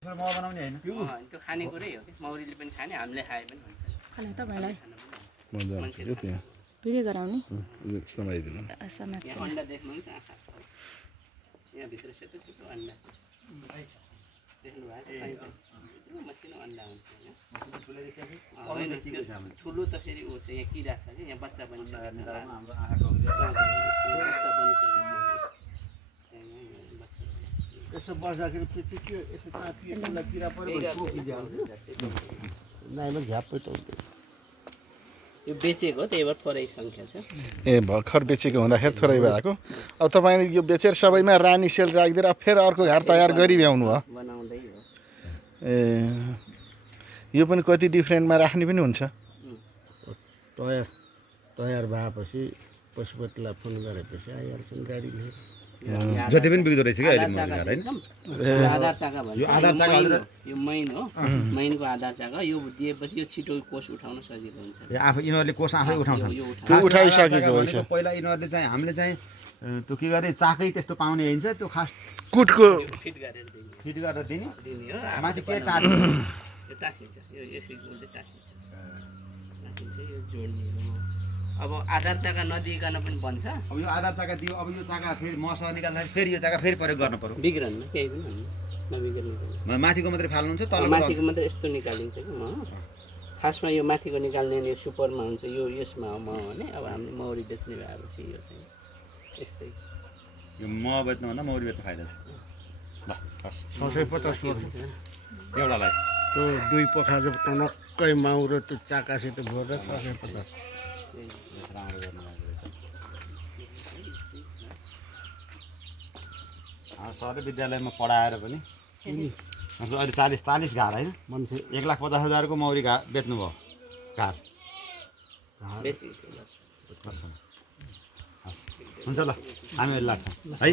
बनाउने हैन त्यो खानेकुरै हो कि मौरीले पनि खाने हामीले खाए पनि हुन्छ खाना तपाईँलाई मजा आउँछ क्या त्यहाँ भिडियो गराउने समाइदिनु समाज यहाँ अन्डा देख्नुहुन्छ आँखा यहाँभित्र सेतो सेतो अन्डा देख्नु भएको मसिनो अन्डा हुन्छ होइन ठुलो त फेरि ऊ छ यहाँ किरा छ कि यहाँ बच्चा बनिसकेको यसो बस्दाखेरि के यसो काटिएला किरा पऱ्यो भने पोखिदिहाल्छ नाइमा झ्याप्पै टोक्दै यो बेचेको हो त्यही भएर थोरै सङ्ख्या छ ए भर्खर बेचेको हुँदाखेरि थोरै भएको अब तपाईँले यो बेचेर सबैमा रानी सेल राखिदिएर फेरि अर्को घर तयार गरी भ्याउनु भयो बनाउँदै हो ए यो पनि कति डिफ्रेन्टमा राख्ने पनि हुन्छ तयार भएपछि पशुपतिलाई फोन गरेपछि आइहाल्छन् गाडी लिएर जति पनि बिग्दो रहेछ क्या अहिले आधार चाका भन्छ यो मैन हो मैनको आधार चाका यो दिएपछि यो छिटो कोष उठाउन सजिलो हुन्छ आफू यिनीहरूले कोष आफै उठाउँछन् त्यो उठाइसकेको रहेछ पहिला यिनीहरूले चाहिँ हामीले चाहिँ त्यो के गरे चाकै त्यस्तो पाउने हुन्छ त्यो खास कुटको फिट गरेर दिने फिट गरेर दिने दिने हो माथि के टाट्ने यो टाँसिन्छ यो यसरी उसले टाँसिन्छ टाँसिन्छ यो जोड्ने हो अब आधार चाका नदिइकन पनि बन्छ अब यो आधार चाका दियो अब यो चाका फेरि मसँग निकाल्दाखेरि फेरि यो चाका फेरि प्रयोग गर्नु पर्यो बिग्रन्न केही पनि हुन्न नबिग्रिने माथिको मात्रै फाल्नुहुन्छ तल माथिको मात्रै यस्तो निकालिन्छ कि म खासमा यो माथिको निकाल्ने यो सुपरमा हुन्छ यो यसमा हो म भने अब हामीले मौरी बेच्ने भएपछि यो चाहिँ यस्तै यो म बेच्नुभन्दा मौरी बेच्नु फाइदा छ ल बस 650 एउटालाई त्यो दुई पोखा जब टनक्कै माउ र त्यो चाकासित भरेर 650 राम्रो गर्नु भएको रहेछ सरकारी विद्यालयमा पढाएर पनि अहिले 40 घार होइन मान्छे 1,50,000 को मौरी घार बेच्नुभयो घार बेचिन्छ हुन्छ ल हामी अहिले लाग्छौँ है